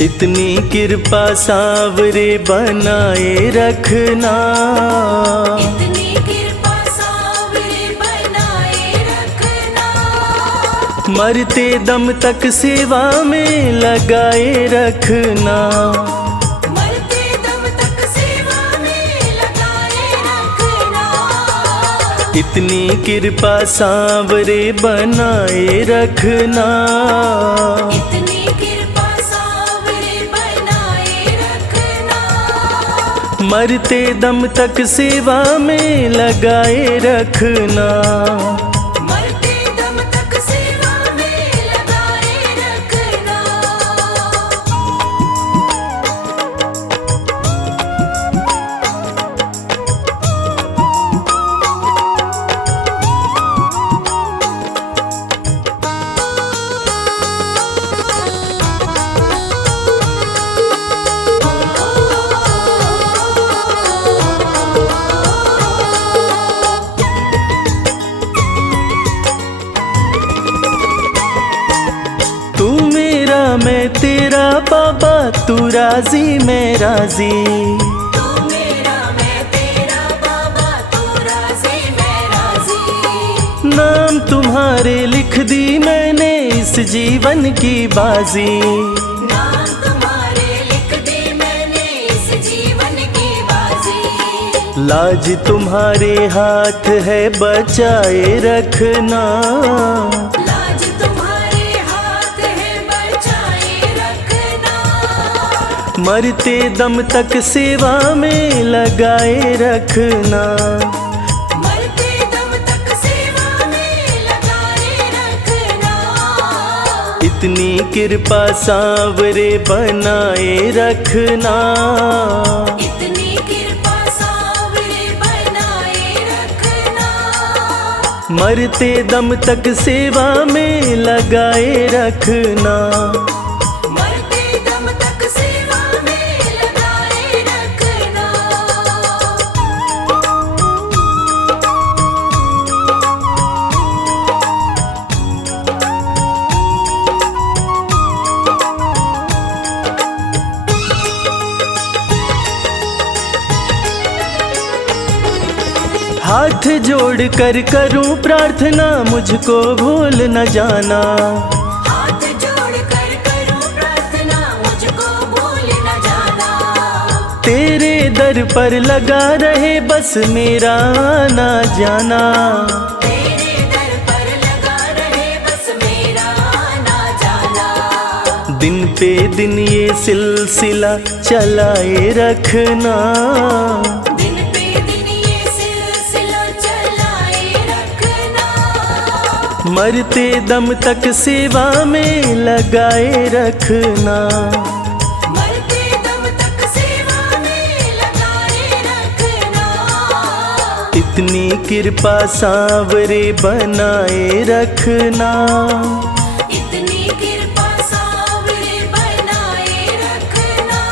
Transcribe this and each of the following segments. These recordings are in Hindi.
इतनी कृपा सांवरे बनाए रखना, इतनी कृपा सांवरे बनाए रखना। मरते दम तक सेवा में लगाए रखना, मरते दम तक सेवा में लगाए रखना। इतनी कृपा सांवरे बनाए रखना, इतनी कृपा सांवरे बनाए रखना। मरते दम तक सेवा में लगाए रखना। मरते दम तक सेवा में लगाए रखना। तू मेरा मैं तेरा बाबा, तू राजी मैं राजी। तू मेरा मैं तेरा बाबा, तू राजी मैं राजी। नाम तुम्हारे लिख दी मैंने इस जीवन की बाजी, नाम तुम्हारे लिख दी मैंने इस जीवन की बाजी। लाज तुम्हारे हाथ है बचाए रखना, लाज तुम्हारे हाथ है बचाए रखना। मरते दम तक सेवा में लगाए रखना। मरते दम तक सेवा में लगाए रखना। इतनी कृपा सांवरे बनाए रखना, इतनी कृपा सांवरे बनाए रखना। मरते दम तक सेवा में लगाए रखना। मरते दम तक सेवा में लगाए रखना। हाथ जोड़ कर करूं प्रार्थना, मुझको भूल न जाना। हाथ जोड़ कर करूं प्रार्थना, मुझको भूल न जाना। तेरे दर पर लगा रहे बस मेरा आना जाना। तेरे दर पर लगा रहे बस मेरा आना जाना। दिन पे दिन ये सिलसिला चलाए रखना, दिन पे दिन ये सिलसिला चलाए रखना। मरते दम तक सेवा में लगाए रखना। मरते दम तक सेवा में लगाए रखना। इतनी कृपा सांवरे बनाए रखना, इतनी कृपा सांवरे बनाए रखना।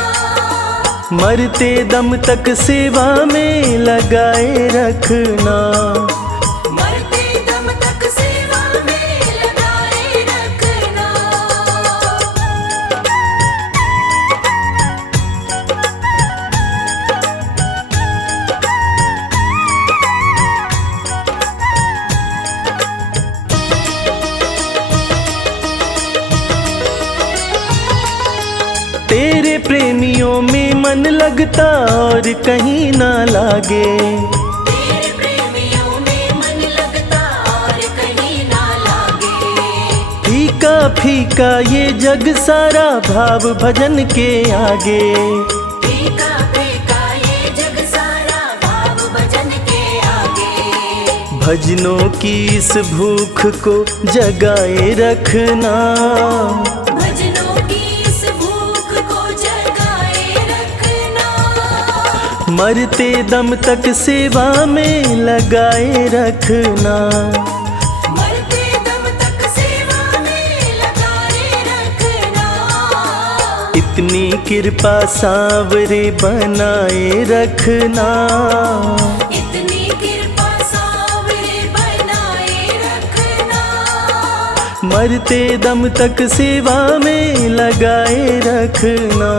मरते दम तक सेवा में लगाए रखना। मरते दम तक सेवा में लगाए रखना। तेरे प्रेमियों में मन लगता और कहीं ना लागे। तेरे प्रेमियों में मन लगता और कहीं ना लागे। फीका फीका ये जग सारा भाव भजन के आगे। फीका फीका ये जग सारा भाव भजन के आगे। भजनों की इस भूख को जगाए रखना, भजनों की इस भूख को जगाए रखना। मरते दम तक सेवा में लगाए रखना। मरते दम तक सेवा में लगाए रखना। इतनी कृपा सांवरे बनाए रखना, इतनी कृपा सांवरे बनाए रखना। मरते दम तक सेवा में लगाए रखना।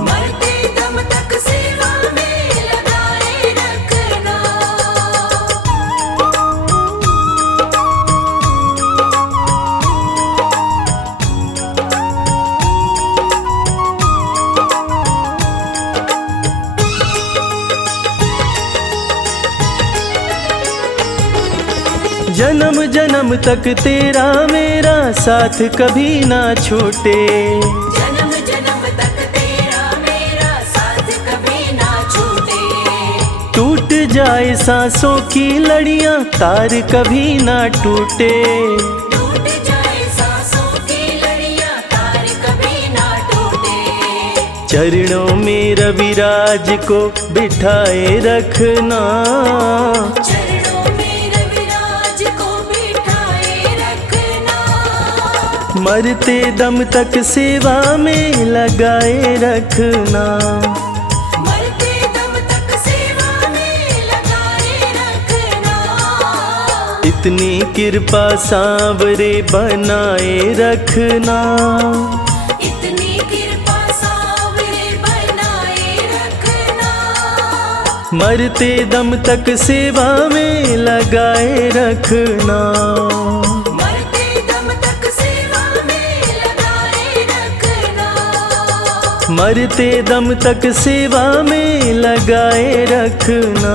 मरते दम तक सेवा में लगाए रखना। जन्म जन्म तक तेरा मेरा साथ कभी ना छूटे। जन्म जन्म तक तेरा मेरा साथ कभी ना छूटे। टूट जाए सांसों की लड़ियां तार कभी ना टूटे। टूट जाए सांसों की लड़ियां तार कभी ना टूटे। चरणों में रविराज को बिठाए रखना। चरणों में रविराज को बिठाए रखना। मरते दम तक सेवा में लगाए रखना। मरते दम तक सेवा में लगाए रखना। इतनी कृपा सांवरे बनाए रखना। इतनी कृपा सांवरे बनाए रखना। मरते दम तक सेवा में लगाए रखना। मरते दम तक सेवा में लगाए रखना। मरते दम तक सेवा में लगाए रखना।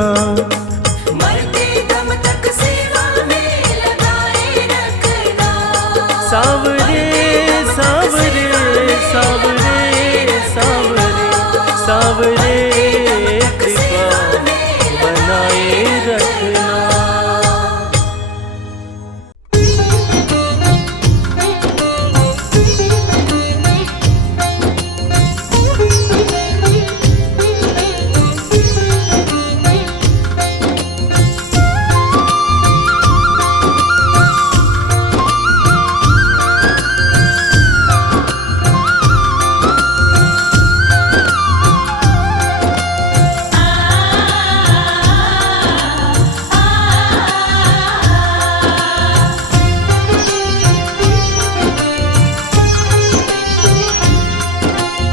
मरते दम तक सेवा में लगाए रखना। सांवरे सांवरे सांवरे सांवरे सांवरे कृपा बनाए रखना।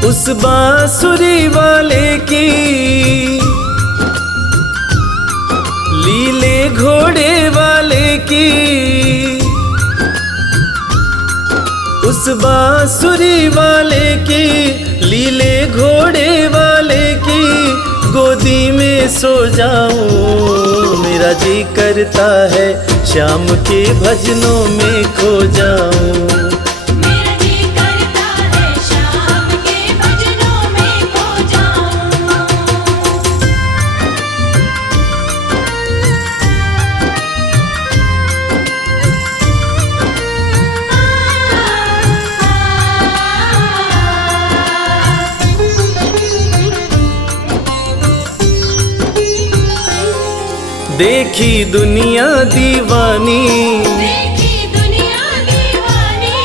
उस बांसुरी वाले की लीले घोड़े वाले की। उस बांसुरी वाले की लीले घोड़े वाले की गोदी में सो जाऊं। मेरा जी करता है शाम के भजनों में खो जाऊं। मेरा जी करता है शाम के भजनों में खो जाऊं। देखी दुनिया दीवानी देखी दुनिया दीवानी।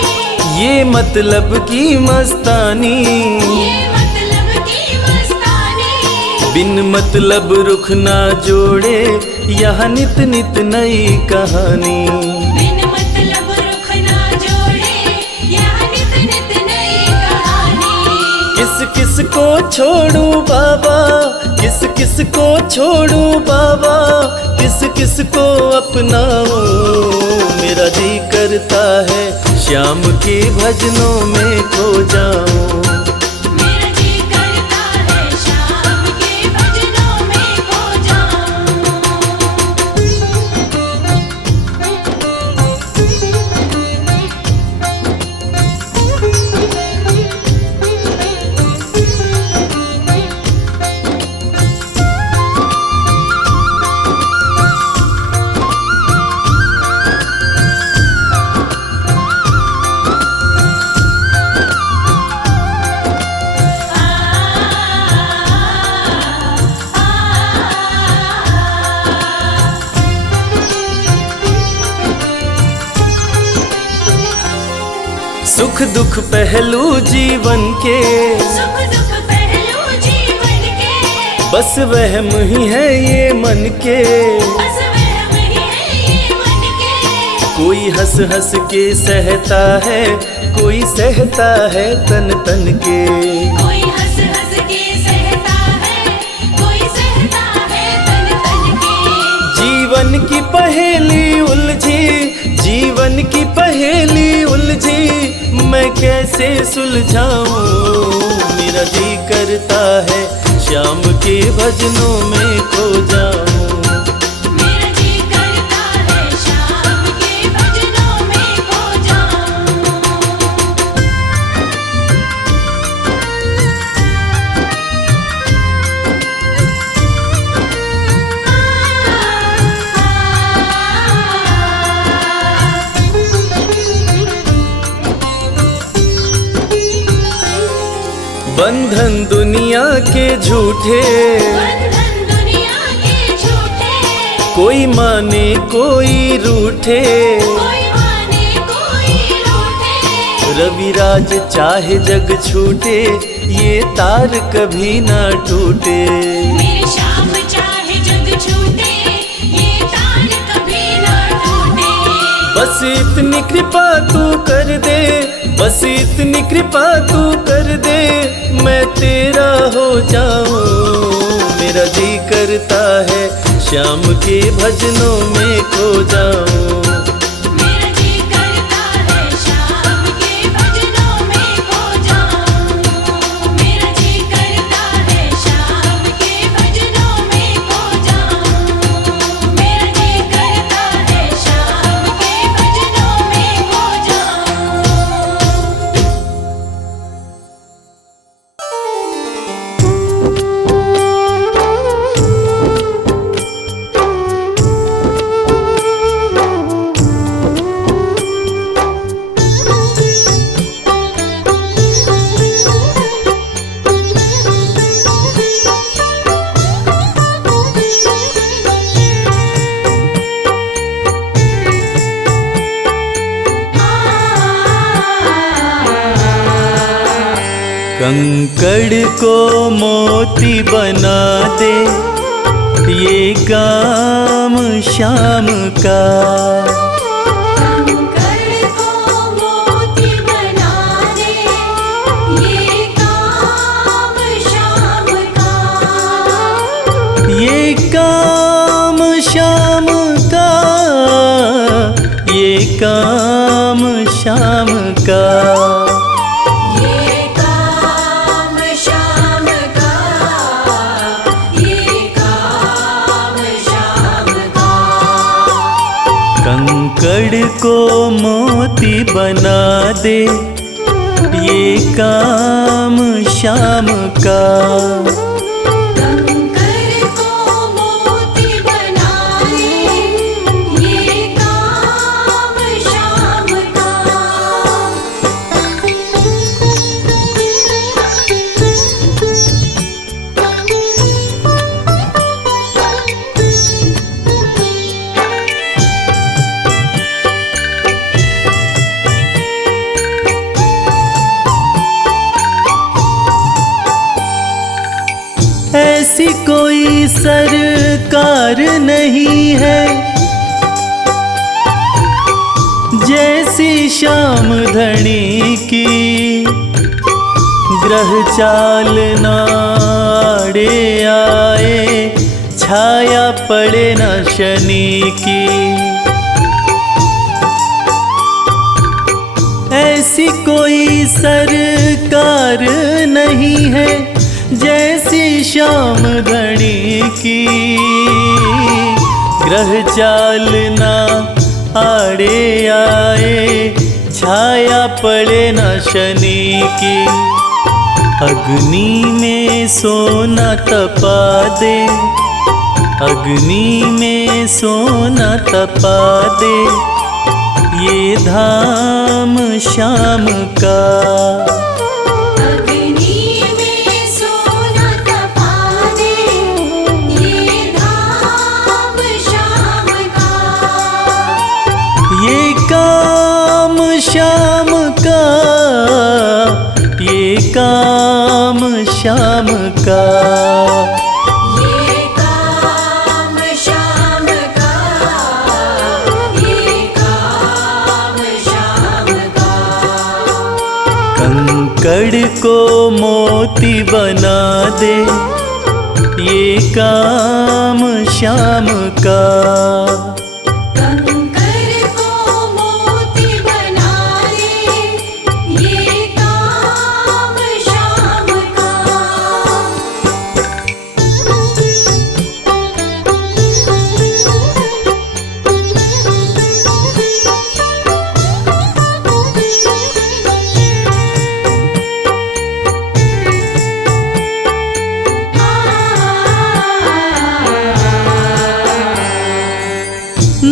ये मतलब की मस्तानी। ये मतलब की मस्तानी। बिन मतलब रुख ना जोड़े यहाँ नित नित नई कहानी। बिन मतलब रुख ना जोड़े यहाँ नित नित नई कहानी। किस किस को छोड़ू बाबा, किस किस को छोड़ू बाबा, किस किस को अपनाऊं। मेरा जी करता है श्याम के भजनों में खो जाऊं। मेरा जी करता है शाम के भजनों में खो जाऊं। सुख दुख पहलू जीवन के, सुख दुख पहलू जीवन के। बस वहम ही है ये मन के। बस वहम ही है ये मन के। कोई कोई हंस हंस के सहता है, कोई सहता है तन तन के। कोई हंस हंस के सहता है, कोई सहता है तन तन के। जीवन की पहेली उलझी, जीवन की पहेली उलझी, मैं कैसे सुलझाऊं। मेरा जी करता है श्याम के भजनों में खो जाऊं। मेरा जी करता है शाम के भजनों में खो जाऊं। बंधन दुनिया के झूठे, बंधन दुनिया के झूठे, कोई माने कोई रूठे। कोई माने कोई रूठे। रविराज चाहे जग छूटे, ये तार कभी ना टूटे। मेरे श्याम चाहे जग छूटे, ये तार कभी ना टूटे। बस इतनी कृपा तू कर दे, बस इतनी कृपा तू कर दे, मैं तेरा हो जाऊं। मेरा जी करता है श्याम के भजनों में खो जाऊं। मेरा जी करता है शाम के भजनों में खो जाऊं। मेरा जी करता है शाम के भजनों में खो जाऊं। मेरा जी करता है शाम के भजनों में खो जाऊं। कंकड़ को मोती बना दे, ये काम शाम का। कंकड़ को मोती बना दे, ये काम शाम का। ये काम शाम का, ये काम शाम का। ये काम शाम का, ये काम शाम का। कंकड़ को मोती बना दे, ये काम शाम का। कंकड़ को मोती बना दे, ये काम शाम का। ऐसी कोई सरकार नहीं है, जैसी श्याम धनी की। ग्रह चाल नाड़े आए, छाया पड़े न शनि की। ऐसी कोई सरकार नहीं है, जैसी श्याम धनी की। ग्रह चाल ना आड़े आए, छाया पड़े न शनि की। अग्नि में सोना तपा दे, अग्नि में सोना तपा दे, ये धाम श्याम का। अग्नि में सोना तपा दे, ये धाम शाम का। ये काम श्याम का, ये काम श्याम का। ये काम शाम का, ये काम कंकड़ को मोती बना दे, ये काम श्याम का। कंकर को मोती बना दे, ये काम श्याम का।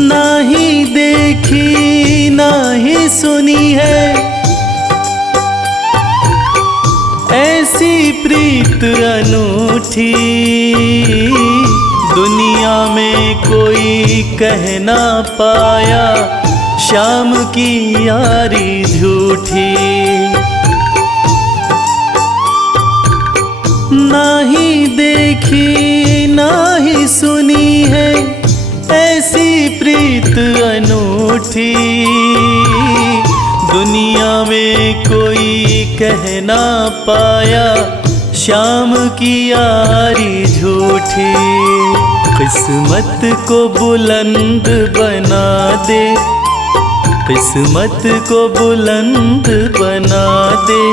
नाही देखी नाही सुनी है ऐसी प्रीत अनूठी, दुनिया में कोई कह ना पाया श्याम की यारी झूठी। नाही देखी नाही सुनी है ऐसी प्रीत अनूठी, दुनिया में कोई कह ना पाया श्याम की यारी झूठी। किस्मत को बुलंद बना दे, किस्मत को बुलंद बना दे,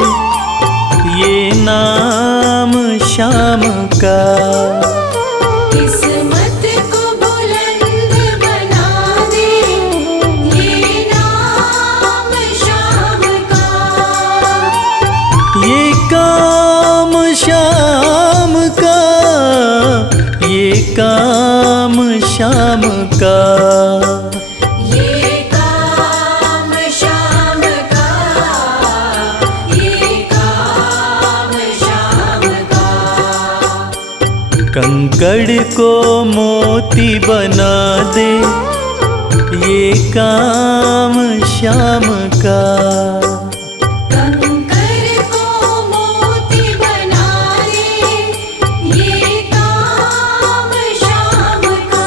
ये नाम श्याम का। किस्मत को बुलंद बना दे, ये नाम श्याम का। ये काम श्याम का, ये काम श्याम का। ये काम श्याम का, ये काम श्याम का। कंकड़ को मोती बना दे, ये काम श्याम का। कंकर को मोती बना दे, ये काम श्याम का।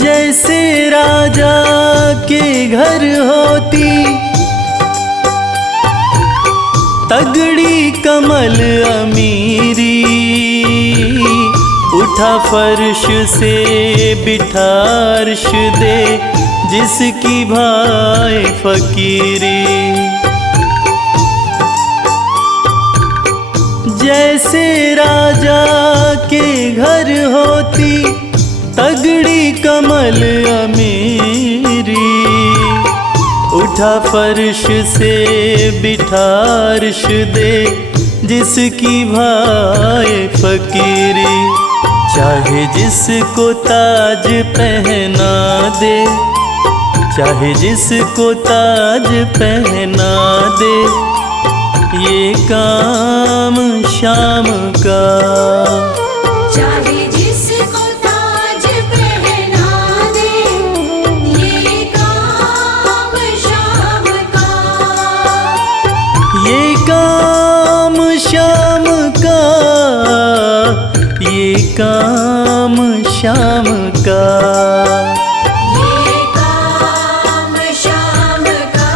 जैसे राजा के घर होती तगड़ी कमल अमीरी, उठा फर्श से बिठा अर्श दे जिसकी भाई फकीरी। जैसे राजा के घर होती तगड़ी कमल अमीरी, उठा फर्श से बिठा अर्श दे जिसकी भाई फकीरी। चाहे जिसको ताज पहना दे, चाहे जिसको ताज पहना दे, ये काम श्याम का। चाहे जिसको ताज पहना दे, ये काम श्याम का। ये काम श्याम का, ये काम श्याम का। ये काम श्याम का,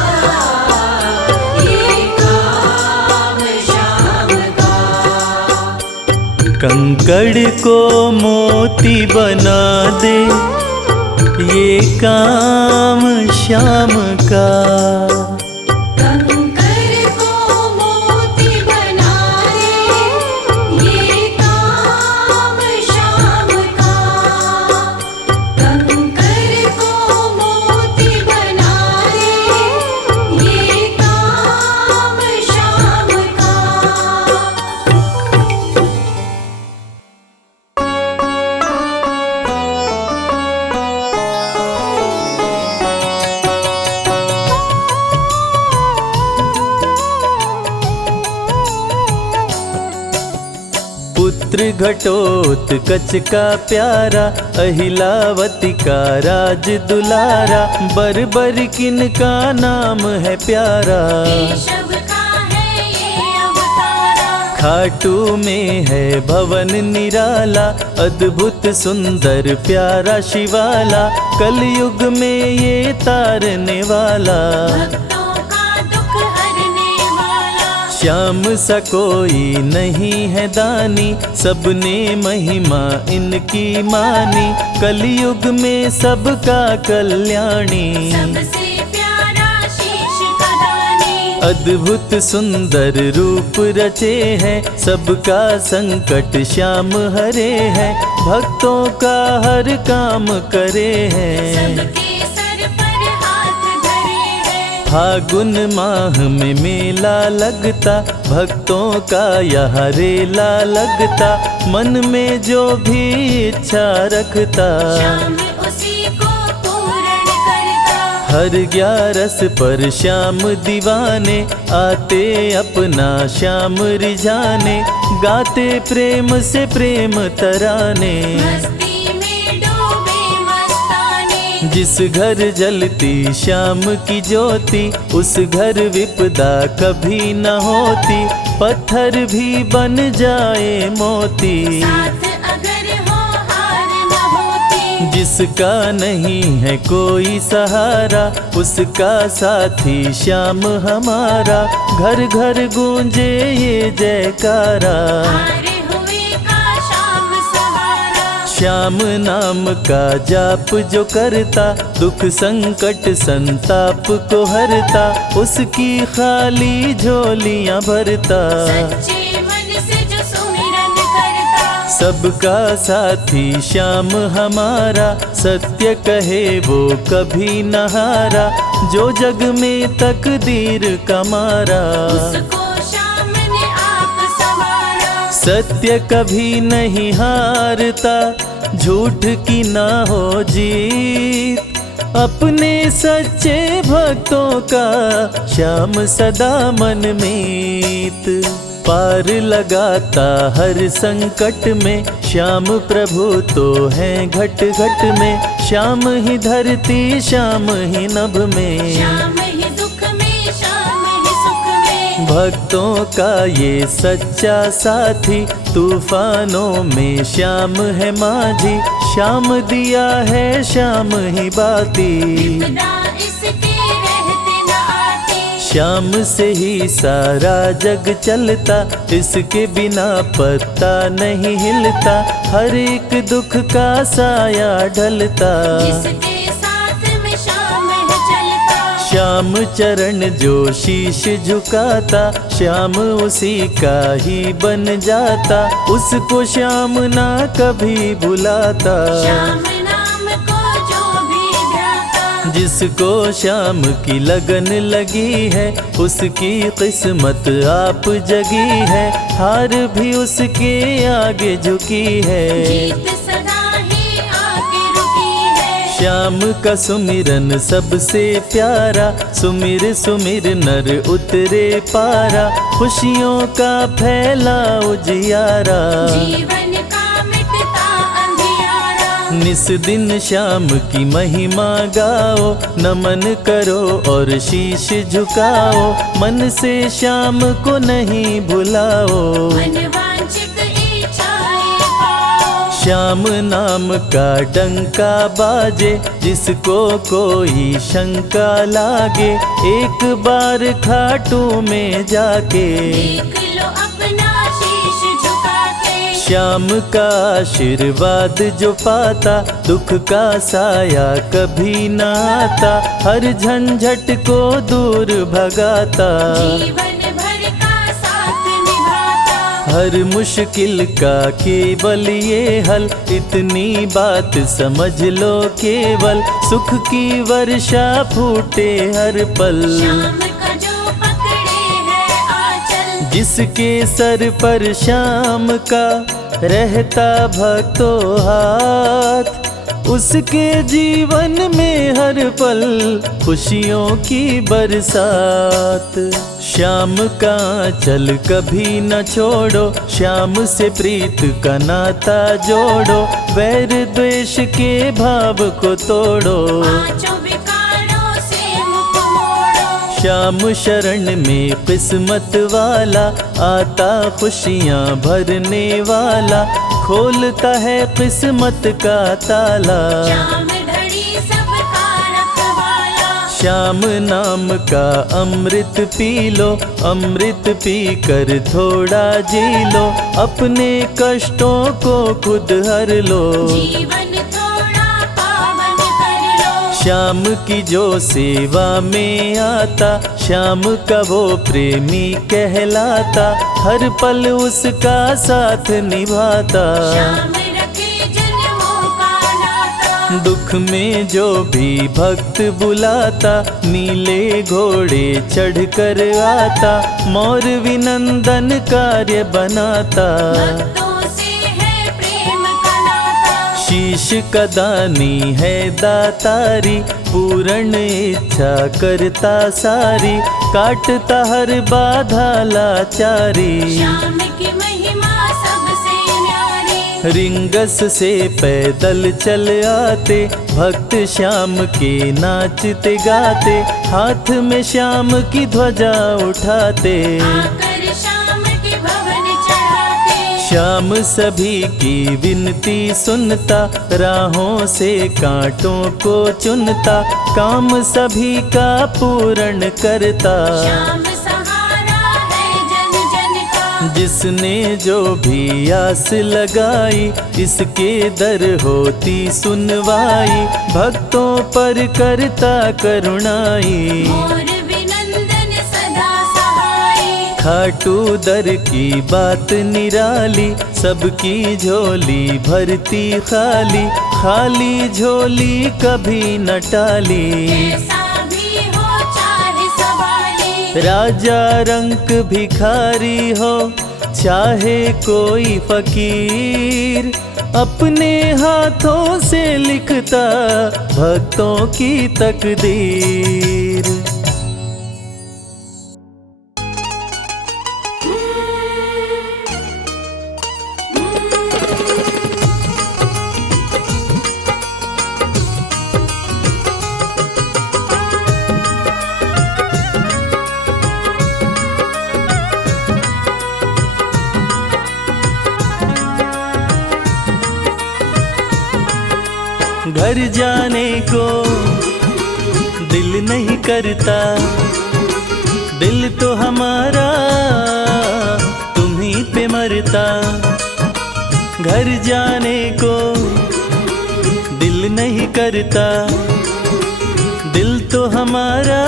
ये काम श्याम का। कंकड़ को मोती बना दे, ये काम श्याम का। कंकर को मोती बना दे, ये काम श्याम का। कंकर को मोती बना दे, ये काम श्याम का। पुत्र घटोत्कच का प्यारा, अहिलावती का राज दुलारा, बर किन का नाम है प्यारा। केशव का है ये अवतारा, खाटू में है भवन निराला, अद्भुत सुंदर प्यारा शिवाला, कलयुग में ये तारने वाला। भक्तों का दुख हरने वाला, श्याम सा कोई नहीं है दानी, सबने महिमा इनकी मानी, कलयुग में सबका कल्याणी। सबसे प्यारा शीश का दानी, अद्भुत सुंदर रूप रचे हैं, सबका संकट श्याम हरे हैं, भक्तों का हर काम करे हैं। सबके सर पर हाथ धरे हैं। फागुन माह में मेला लगता, भक्तों का यहाँ रेला लगता, मन में जो भी इच्छा रखता, श्याम उसी को पूर्ण करता। हर 11 पर श्याम दीवाने, आते अपना श्याम रिझाने, गाते प्रेम से प्रेम तराने। मस्ती में डूबे मस्ताने, जिस घर जलती श्याम की ज्योति, उस घर विपदा कभी न होती, पत्थर भी बन जाए मोती। साथ अगर हो हार न होती, जिसका नहीं है कोई सहारा, उसका साथी श्याम हमारा, घर घर गूंजे ये जयकारा। हारे हुए का श्याम सहारा, श्याम नाम का जाप जो करता, दुख संकट संताप को हरता, उसकी खाली झोलियां भरता। सच्चे मन से जो सुमिरन करता, सबका साथी श्याम हमारा, सत्य कहे वो कभी न हारा, जो जग में तकदीर का मारा। उसको श्याम ने आप संवारा। सत्य कभी नहीं हारता, झूठ की ना हो जीत, अपने सच्चे भक्तों का श्याम सदा मन मीत। पार लगाता हर संकट में, श्याम प्रभु तो हैं घट घट में, श्याम ही धरती श्याम ही नभ में, श्याम ही दुख में श्याम ही सुख में, भक्तों का ये सच्चा साथी, तूफानों में श्याम है माझी, श्याम दिया है श्याम ही बाती। विपदा इसके रहते न आती, श्याम से ही सारा जग चलता, इसके बिना पत्ता नहीं हिलता, हर एक दुख का साया ढलता। जिसके साथ में श्याम है चलता, श्याम चरण जो शीश झुकाता, श्याम उसी का ही बन जाता, उसको श्याम ना कभी भुलाता। श्याम नाम को जो भी ध्याता, जिसको श्याम की लगन लगी है, उसकी किस्मत आप जगी है, हार भी उसके आगे झुकी है। जीत सदा ही आके रुकी है। श्याम का सुमिरन सबसे प्यारा, सुमिर सुमिर नर उतरे पारा, खुशियों का फैला उजियारा। जीवन का मिटता अंधियारा, निस दिन श्याम की महिमा गाओ, नमन करो और शीश झुकाओ, मन से श्याम को नहीं भुलाओ। मनवांछित इच्छाएं पाओ, श्याम नाम का डंका बाजे, जिसको कोई शंका लागे, एक बार खाटू में जाके, देख लो अपना शीश झुका के। श्याम का आशीर्वाद जो पाता, दुख का साया कभी न आता, हर झंझट को दूर भगाता, जीवन भर का साथ निभाता, हर मुश्किल का केवल ये हल, इतनी बात समझ लो केवल, सुख की वर्षा फूटे हर पल। श्याम का जो पकड़े है आंचल, जिसके सर पर श्याम का रहता भक्तों हाथ, उसके जीवन में हर पल खुशियों की बरसात। श्याम का चल कभी न छोड़ो, श्याम से प्रीत का नाता जोड़ो, वैर द्वेष के भाव को तोड़ो। पांचों विकारों से मुख मोड़ो। श्याम शरण में किस्मत वाला, आता खुशियाँ भरने वाला, खोलता है किस्मत का ताला। श्याम धड़ी सबका रखवाला। श्याम नाम का अमृत पी लो, अमृत पी कर थोड़ा जी लो, अपने कष्टों को खुद हर लो। जीवन थोड़ा पावन कर लो। श्याम की जो सेवा में आता, श्याम का वो प्रेमी कहलाता, हर पल उसका साथ निभाता। श्याम रखे जन्मों का नाता। दुख में जो भी भक्त बुलाता, नीले घोड़े चढ़ कर आता, मोर विनंदन कार्य बनाता। भक्तों से है प्रेम का नाता। शीश का दानी है दातारी, पूर्ण इच्छा करता सारी, काटता हर बाधा लाचारी। श्याम की महिमा सबसे न्यारी। रिंगस से पैदल चल आते, भक्त श्याम के नाचते गाते, हाथ में श्याम की ध्वजा उठाते। आकर श्याम के भवन चढ़ाते। श्याम सभी की विनती सुनता, राहों से कांटों को चुनता, काम सभी का पूर्ण करता। श्याम सहारा है जन जन का। जिसने जो भी आस लगाई, इसके दर होती सुनवाई, भक्तों पर करता करुणाई। मोर विनंदन सदा सहाय। खाटू दर की बात निराली, सबकी झोली भरती खाली, खाली झोली कभी न टाली। कैसा भी हो चाहे सवाली। राजा रंक भिखारी हो, चाहे कोई फकीर, अपने हाथों से लिखता भक्तों की तकदीर। घर जाने को दिल नहीं करता, दिल तो हमारा तुम्हीं पे मरता। घर जाने को दिल नहीं करता, दिल तो हमारा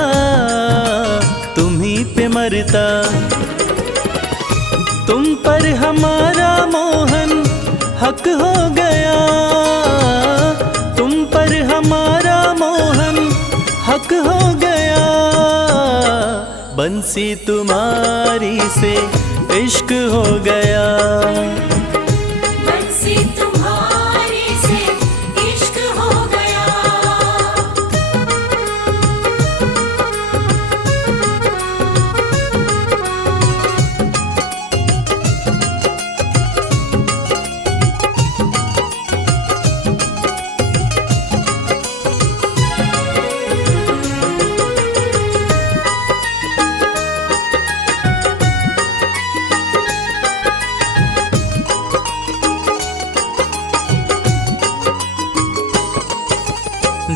तुम्हीं पे मरता। तुम पर हमारा मोहन हक हो गया, तुम पर हमारा मोहन हक हो गया। बंसी तुम्हारी से इश्क हो गया, बंसी तुम्हारी से इश्क हो गया।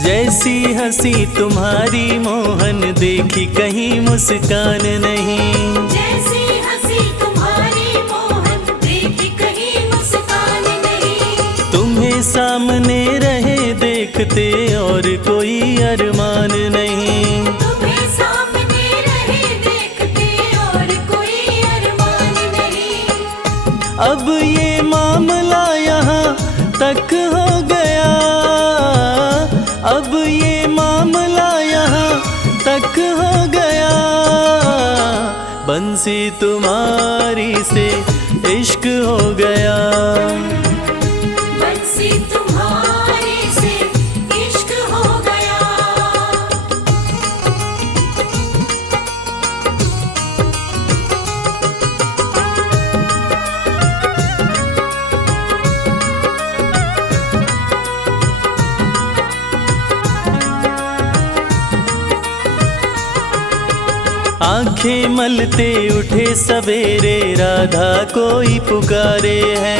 जैसी हंसी तुम्हारी मोहन, देखी कहीं मुस्कान नहीं। जैसी हंसी तुम्हारी मोहन, देखी कहीं मुस्कान नहीं। तुम्हें सामने रहे देखते और कोई अरमान नहीं। तुम्हें सामने रहे देखते और कोई अरमान नहीं। अब ये मामला यहाँ तक हो गया, अब ये मामला यहाँ तक हो गया। बंसी तुम्हारी से इश्क हो गया, बंसी तुम्हारी से आंखें मलते उठे सवेरे, राधा कोई पुकारे है।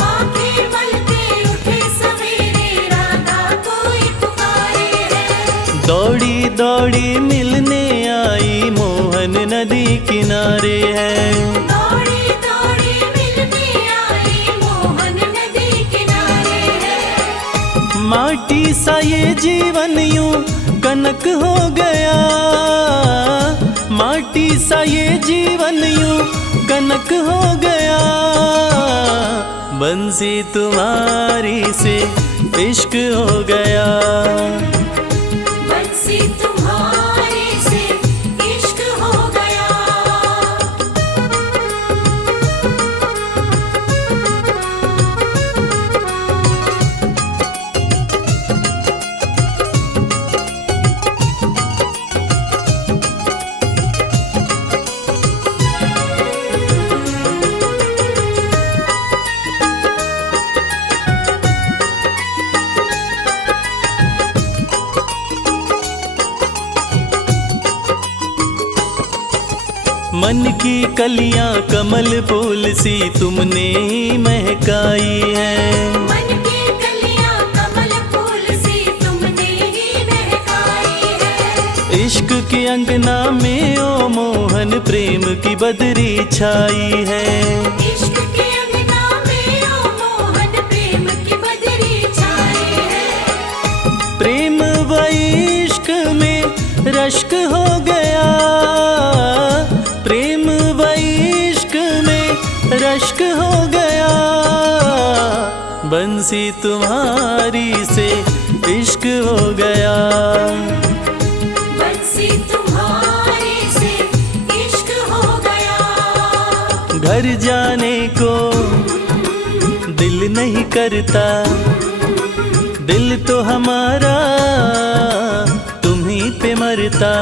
आंखें मलते उठे सवेरे, राधा कोई पुकारे है। दौड़ी दौड़ी मिलने आई, मोहन नदी किनारे है। दौड़ी दौड़ी मिलने आई, मोहन नदी किनारे है। माटी सा ये जीवन यूं कनक हो गया, माटी सा ये जीवन यूं कनक हो गया। बंसी तुम्हारी से इश्क हो गया, बंसी तुम्हारे से इश्क हो गया। मन की कलियां कमल फूल सी तुमने ही महकाई है। मन की कलियां कमल फूल सी तुमने ही महकाई है। इश्क के अंगना में ओ मोहन प्रेम की बदरी छाई है। इश्क के अंगना में ओ मोहन प्रेम की बदरी छाई है। प्रेम व इश्क में रश्क हो गया, प्रेम व इश्क में रश्क हो गया। बंसी तुम्हारी से इश्क हो गया, बंसी तुम्हारे से इश्क हो गया। घर जाने को दिल नहीं करता, दिल तो हमारा तुम्हीं पे मरता।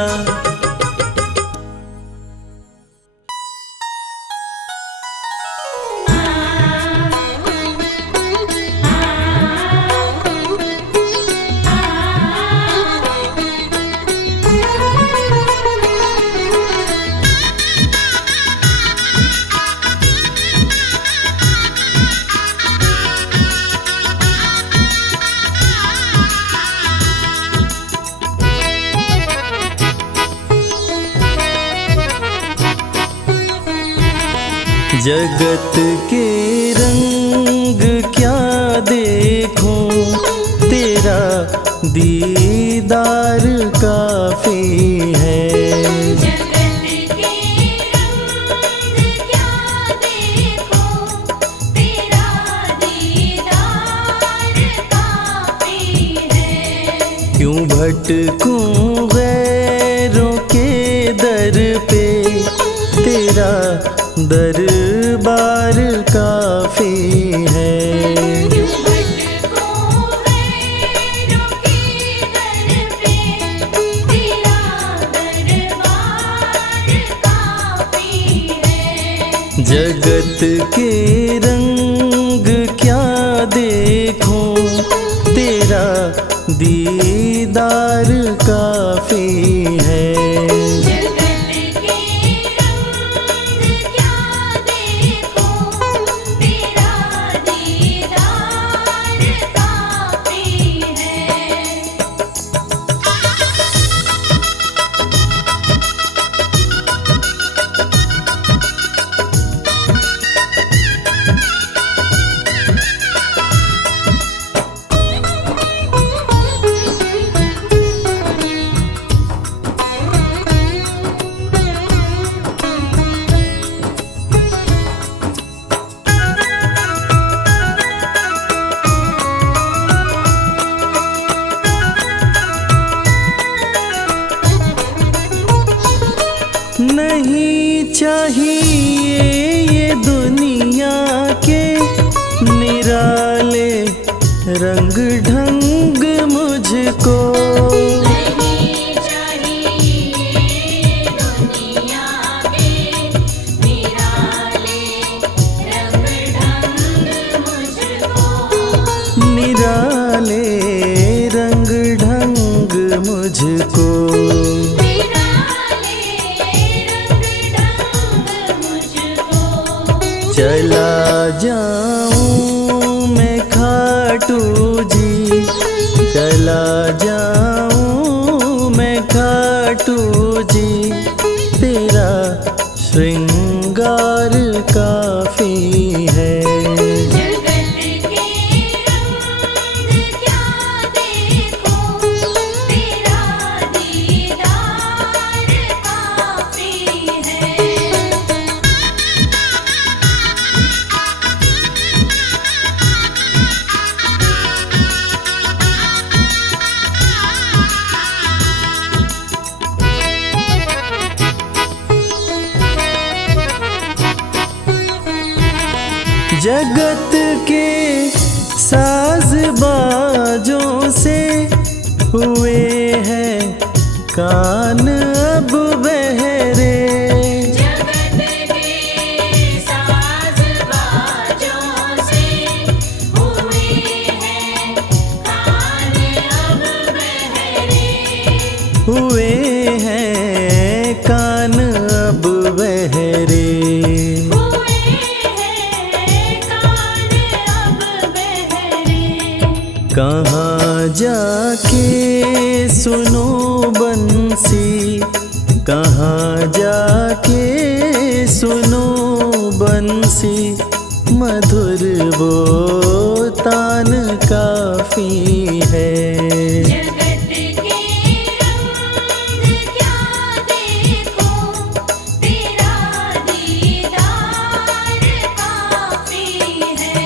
जगत के रंग क्या देखूं, तेरा दीदार काफी है। जगत के रंग क्या देखूं, तेरा दीदार काफी है। क्यों भटकूं गैरों के दर पे, तेरा दरबार काफी है। क्यों भटकूं गैरों के दर पे, तेरा दरबार काफी है। जगत के रंग क्या देखूं, तेरा दीदार काफी है। नहीं चाहिए ये दुनिया के निराले रंग ढंग मुझको। नहीं चाहिए दुनिया के निराले रंग ढंग मुझको। निराले रंग ढंग मुझको। निराले जगत के साज बाजों से हुए हैं कान अब बहरे। जगत के साज बाजों से हुए हैं कान अब बहरे। हुए हैं कान अब बहरे। हुए हैं कान अब बहरे। कहाँ जाके सुनो बंसी, कहाँ जाके सुनो बंसी, मधुर वो तान काफी है। जगत के रंग क्या देखो, तेरा दीदार काफी है।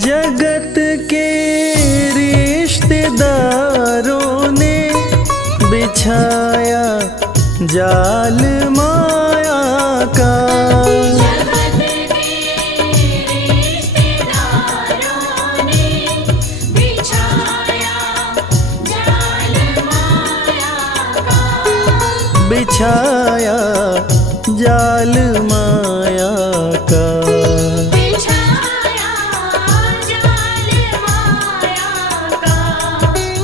जगत के रिश्तेदारों ने बिछाया जाल माया का। जगत के रिश्तेदारों ने बिछाया जाल माया का। बिछाया जाल माया का। बिछाया जाल माया का।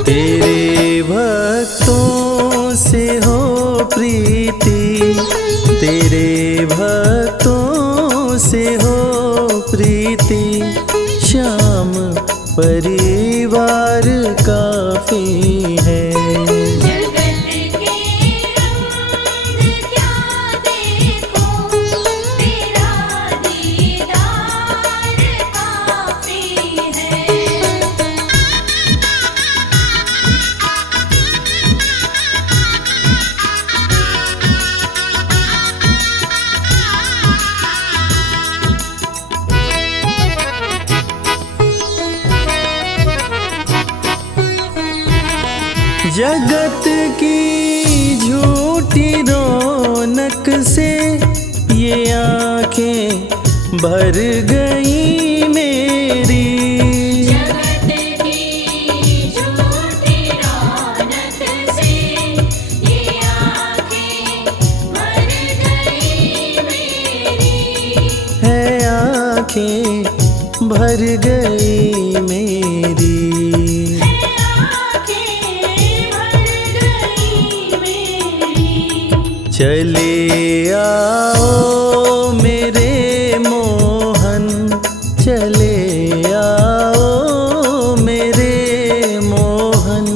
तेरे भक्तों से हो प्रीति, तेरे भक्तों से हो प्रीति, श्याम परिवार काफी है। जगत के रंग क्या देखो, तेरा दीदार काफी है। जगत की झूठी रौनक से ये आंखें भर गई मेरी। जगत की झूठी रौनक से ये आँखें भर गई मेरी। है आंखें भर गई मेरी। है आँखें भर गई मेरी। चले आओ मेरे मोहन, चले आओ मेरे मोहन,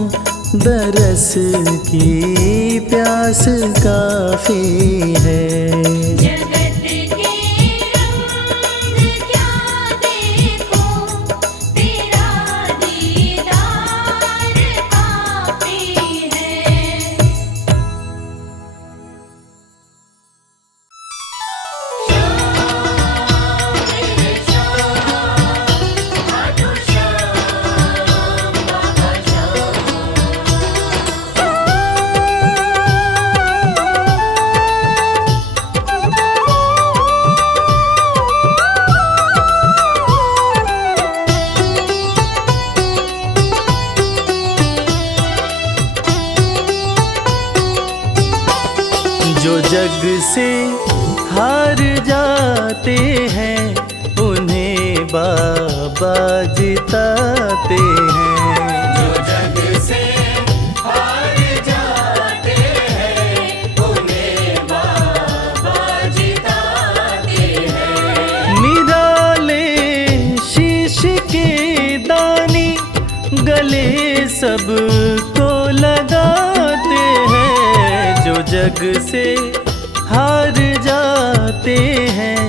दरस की प्यास काफी है। जगत के रंग क्या देखो, तेरा दीदार काफी है। खाटू श्याम बाबा श्याम। जो जग से हार जाते हैं उन्हें बाबा जिताते हैं। जो जग से हार जाते हैं उन्हें बाबा जिताते हैं। निराले शीश के दानी गले सबको लगाते हैं। जो जग से हार जाते जाते हैं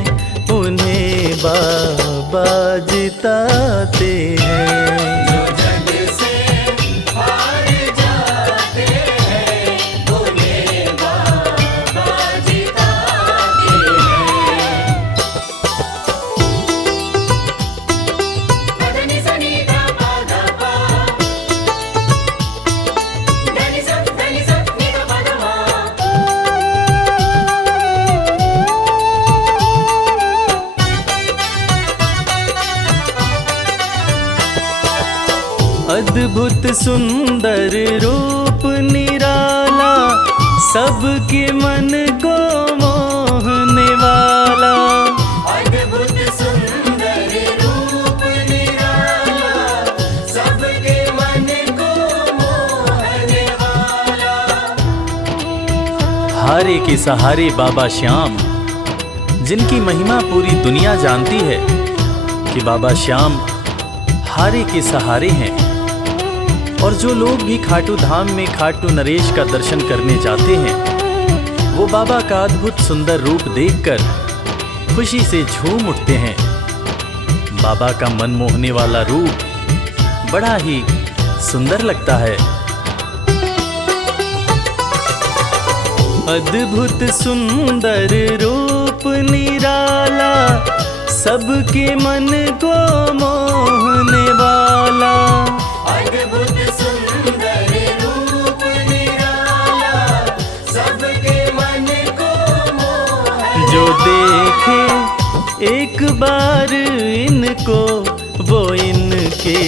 उन्हें बाबा जिताते हैं। जो जग से हार जाते हैं उन्हें बाबा जिताते हैं। पदनि सनि धा पा धा पा, धनि सा नि धा पा धा मा। अद्भुत सुंदर रूप निराला, सबके मन को मोहने वाला। अद्भुत सुंदर रूप निराला, सबके मन को मोहने वाला। हारे के सहारे बाबा श्याम, जिनकी महिमा पूरी दुनिया जानती है कि बाबा श्याम हारे के सहारे हैं। और जो लोग भी खाटू धाम में खाटू नरेश का दर्शन करने जाते हैं, वो बाबा का अद्भुत सुंदर रूप देखकर खुशी से झूम उठते हैं। बाबा का मन मोहने वाला रूप बड़ा ही सुंदर लगता है। अद्भुत सुंदर रूप निराला, सबके मन को मोहने वाला। अद्भुत सुंदर रूप निराला, सबके मन को मोहने। जो देखे एक बार इनको, वो इनके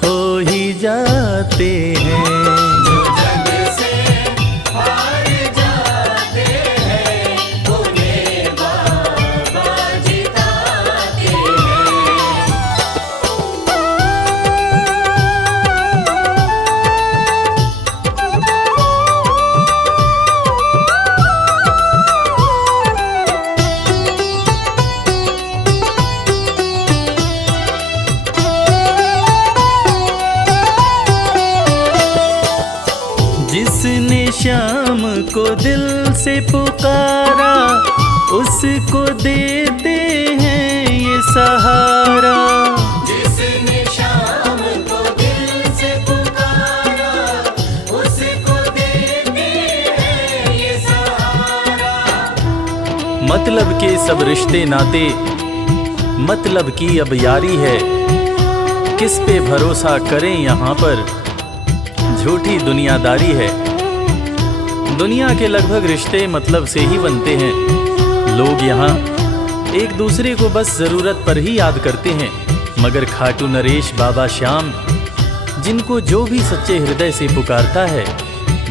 हो ही जाते हैं। जो जग से हार जाते हैं उन्हें बाबा जिताते हैं। जिसने श्याम को दिल से पुकारा, उसको देते हैं ये सहारा। जिसने शाम को दिल से पुकारा, उसको देते हैं ये सहारा। मतलब के सब रिश्ते नाते, मतलब की अब यारी है। किस पे भरोसा करें यहाँ पर, झूठी दुनियादारी है। दुनिया के लगभग रिश्ते मतलब से ही बनते हैं। लोग यहाँ एक दूसरे को बस जरूरत पर ही याद करते हैं, मगर खाटू नरेश बाबा श्याम, जिनको जो भी सच्चे हृदय से पुकारता है,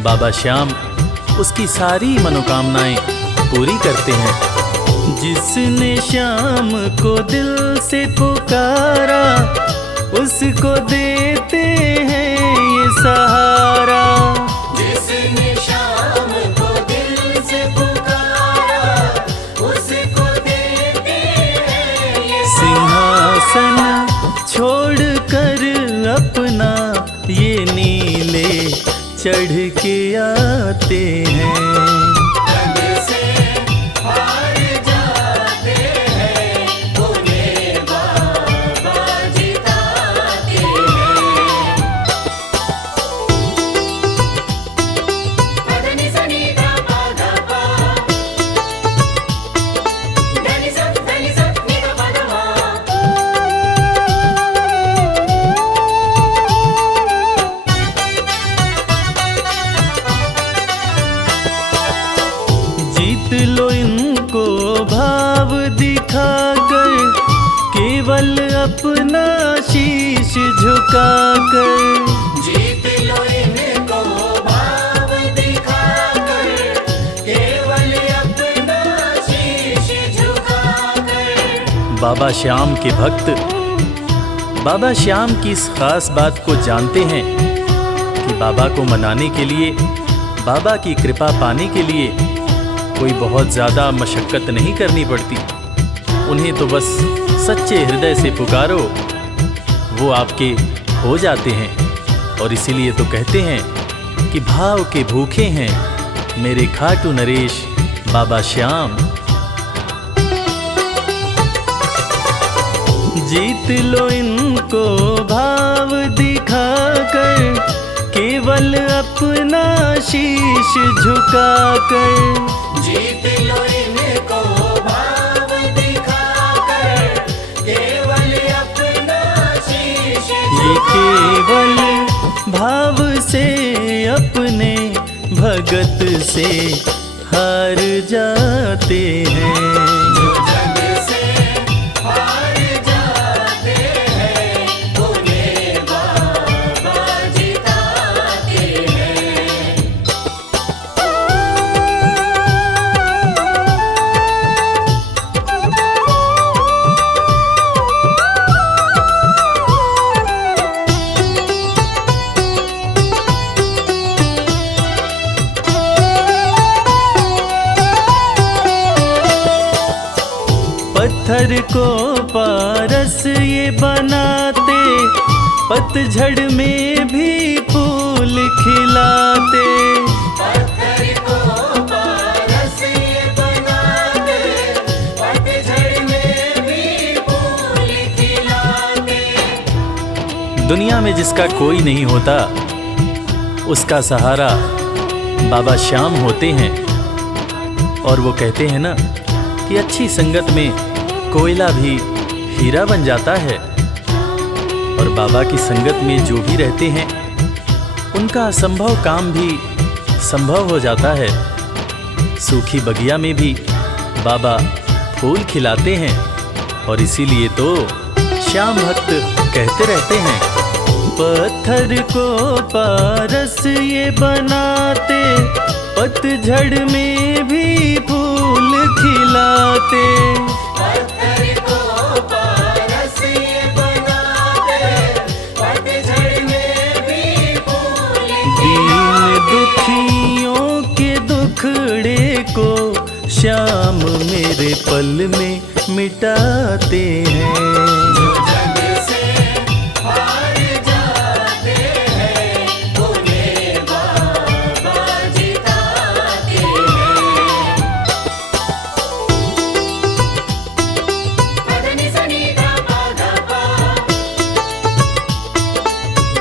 बाबा श्याम उसकी सारी मनोकामनाएं पूरी करते हैं। जिसने श्याम को दिल से पुकारा, उसको देते हैं ये सहारा। जिसने शाम को दिल से पुकारा, उसको देते हैं ये सिंहासन छोड़कर अपना ये नीले चढ़ के आते हैं। जग से हार जाते हैं उन्हें बाबा जिताते हैं। पदनि सनि धा पा धा पा, धनि सा नि धा पा धा मा। जीत लो इनको भाव दिखाकर, केवल अपना शीश झुकाकर। जीत लो इनको भाव दिखाकर, केवल अपना शीश झुकाकर। बाबा श्याम के भक्त बाबा श्याम की इस खास बात को जानते हैं कि बाबा को मनाने के लिए, बाबा की कृपा पाने के लिए कोई बहुत ज़्यादा मशक्क़त नहीं करनी पड़ती। उन्हें तो बस सच्चे हृदय से पुकारो, वो आपके हो जाते हैं। और इसीलिए तो कहते हैं कि भाव के भूखे हैं मेरे खाटू नरेश बाबा श्याम। जीत लो इनको भाव दिखाकर, केवल अपना शीश झुकाकर। जीत लो इनको भाव दिखाकर, केवल अपना शीश ये केवल भाव से अपने भगत से हार जाते हैं। जो जग से हार जाते हैं, उन्हें बाबा जिताते हैं। पत्थर को पारस ये बनाते, पतझड़ में भी फूल खिलाते। पत्थर को पारस ये बनाते, पतझड़ में भी फूल खिलाते। दुनिया में जिसका कोई नहीं होता, उसका सहारा बाबा श्याम होते हैं। और वो कहते हैं ना कि अच्छी संगत में कोयला भी हीरा बन जाता है। और बाबा की संगत में जो भी रहते हैं, उनका असंभव काम भी संभव हो जाता है। सूखी बगिया में भी बाबा फूल खिलाते हैं। और इसीलिए तो श्याम भक्त कहते रहते हैं, पत्थर को पारस ये बनाते, पतझड़ में भी फूल खिलाते। पत्थर को पारस ये बनाते, पतझड़ में भी फूल दीन दुखियों के दुखड़े को श्याम मेरे पल में मिटाते हैं। जो जग से हार जाते हैं, उन्हें बाबा जिताते हैं। पदनि सनि धा पा धा पा,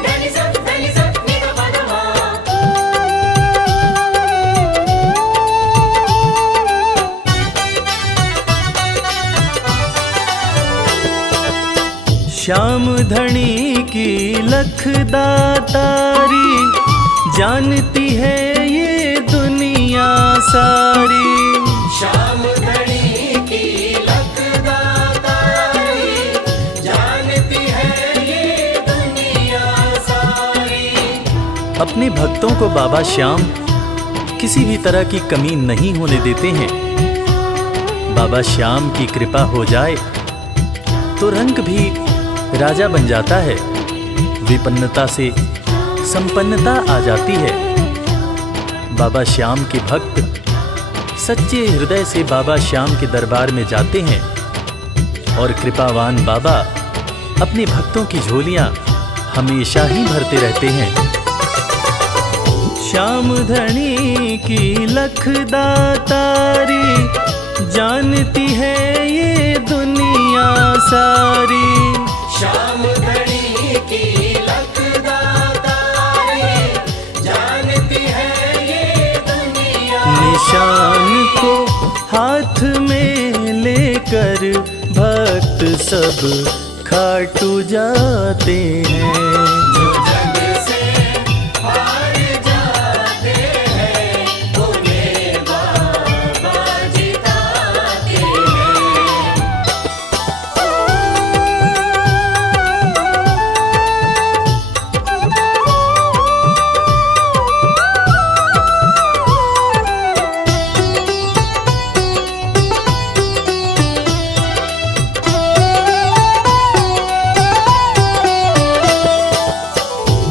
धनि सा नि धा पा धा मा। श्याम धनी की लख दातारी, जानती है ये दुनिया सारी। श्याम धनी की लख दातारी, जानती है ये दुनिया सारी। अपने भक्तों को बाबा श्याम किसी भी तरह की कमी नहीं होने देते हैं। बाबा श्याम की कृपा हो जाए तो रंग भी राजा बन जाता है। विपन्नता से संपन्नता आ जाती है। बाबा श्याम के भक्त सच्चे हृदय से बाबा श्याम के दरबार में जाते हैं। और कृपावान बाबा अपने भक्तों की झोलियां हमेशा ही भरते रहते हैं। श्याम धनी की लख दातारी, जानती है ये दुनिया सारी। श्याम धनी की लख दातारी, जानती है ये दुनिया। निशान को हाथ में लेकर भक्त सब खाटू जाते हैं। जो जग से हार जाते हैं, उन्हें बाबा जिताते हैं।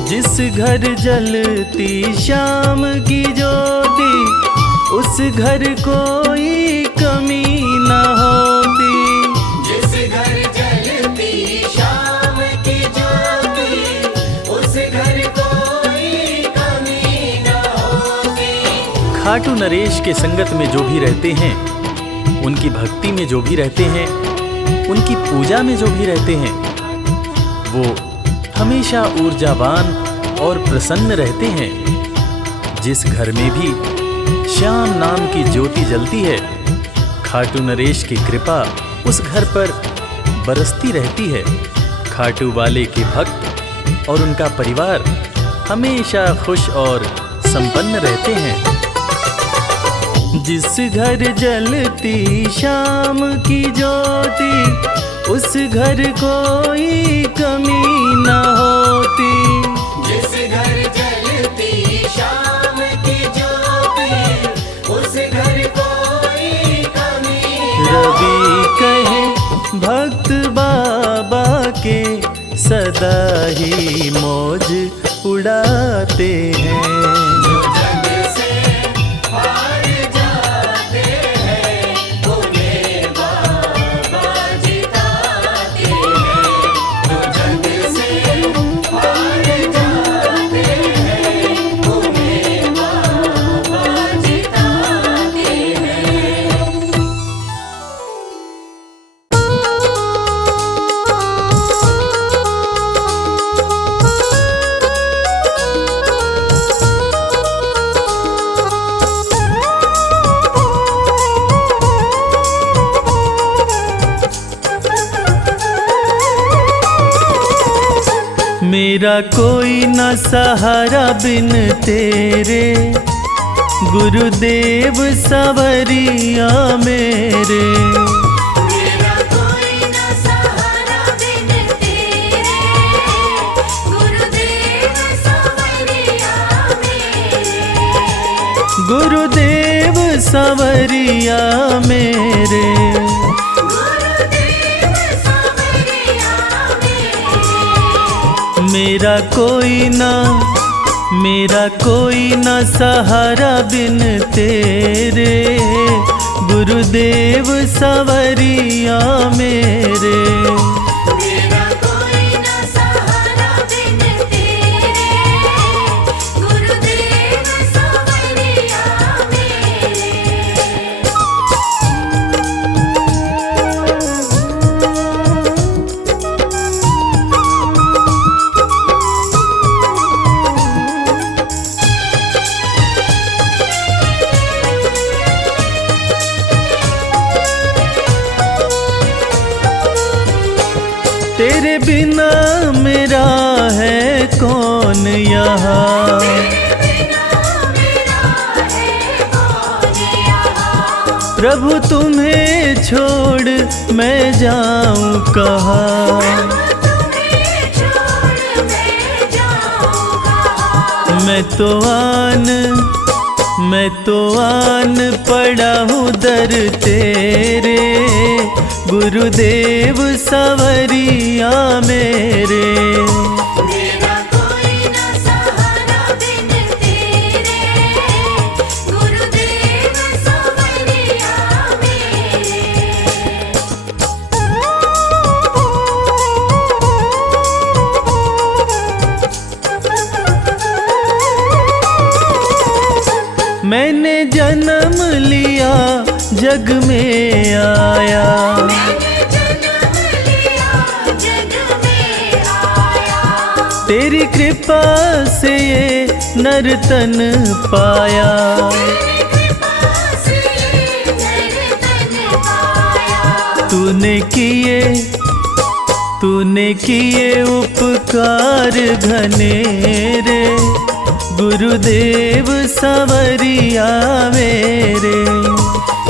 जिस घर जलती श्याम की ज्योति, उस घर कोई कमी न होती। जिस घर जलती श्याम की ज्योति, उस घर कोई कमी न होती। खाटू नरेश के संगत में जो भी रहते हैं, उनकी भक्ति में जो भी रहते हैं, उनकी पूजा में जो भी रहते हैं वो हमेशा ऊर्जावान और प्रसन्न रहते हैं। जिस घर में भी श्याम नाम की ज्योति जलती है, खाटू नरेश की कृपा उस घर पर बरसती रहती है। खाटू वाले के भक्त और उनका परिवार हमेशा खुश और संपन्न रहते हैं। जिस घर जलती शाम की ज्योति, उस घर कोई कमी न होती। जिस घर जलती शाम की ज्योति, उस घर कोई कमी रवि कहे भक्त बाबा के, सदा ही मौज उड़ाते हैं। जो जग से हार जाते हैं, उन्हें बाबा जिताते हैं। जो जग से हार जाते हैं, उन्हें बाबा जिताते हैं। मेरा कोई न सहारा बिन तेरे, गुरुदेव सवरिया मेरे। मेरा कोई न सहारा बिन तेरे, गुरुदेव सवरिया मेरे। गुरुदेव सवरिया मेरे। गुरुदेव सवरिया मेरे। मेरा कोई न सहारा बिन तेरे, गुरुदेव सवरिया मेरे। मेरा कोई न सहारा बिन तेरे, गुरुदेव सवरिया मेरे। तेरे बिना मेरा है कौन यहाँ, प्रभु तुम्हें छोड़ मैं जाऊं कहाँ। मैं तो आन पड़ा हूँ दर तेरे, गुरुदेव सवरिया मेरे। मेरा कोई न सहारा बिन तेरे, गुरुदेव सवरिया मेरे। मैंने जन्म लिया जग में आया, तेरी कृपा से ये नर्तन पाया। तूने किए उपकार घनेरे, गुरुदेव सवरिया मेरे।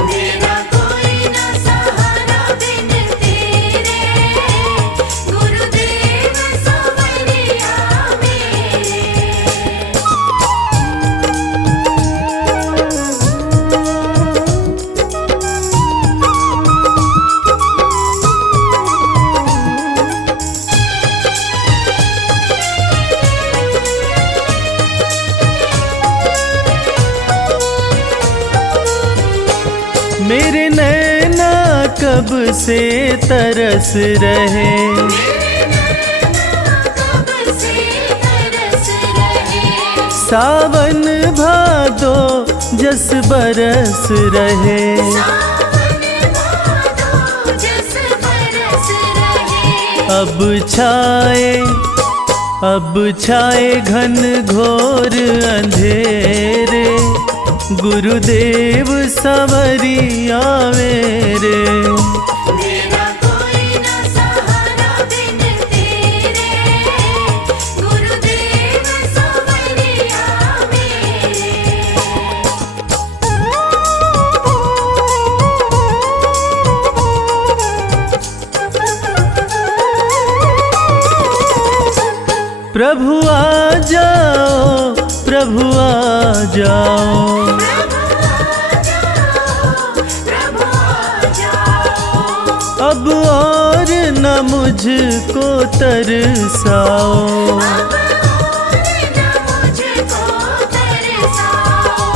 मेरा कोई न सहारा बिन तेरे, गुरुदेव सवरिया मेरे। मेरे नैना कब से तरस रहे, सावन भादो जस बरस रहे। अब छाए घन घोर अंधेरे, गुरुदेव सवरिया मेरे। मेरा कोई ना सहारा बिन तेरे, गुरुदेव सवरिया मेरे। प्रभु आ जाओ, प्रभु आ जाओ, प्रभु आ जाओ, अब और न मुझको तरसाओ। अब और न मुझको तरसाओ।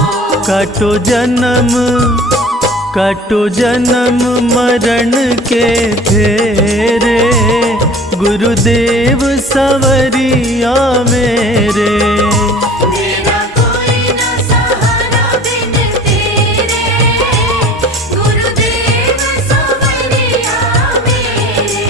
काटो जन्म मरण के फेरे, गुरुदेव सवरिया मेरे। मेरा कोई ना सहारा बिन तेरे, गुरुदेव सवरिया मेरे।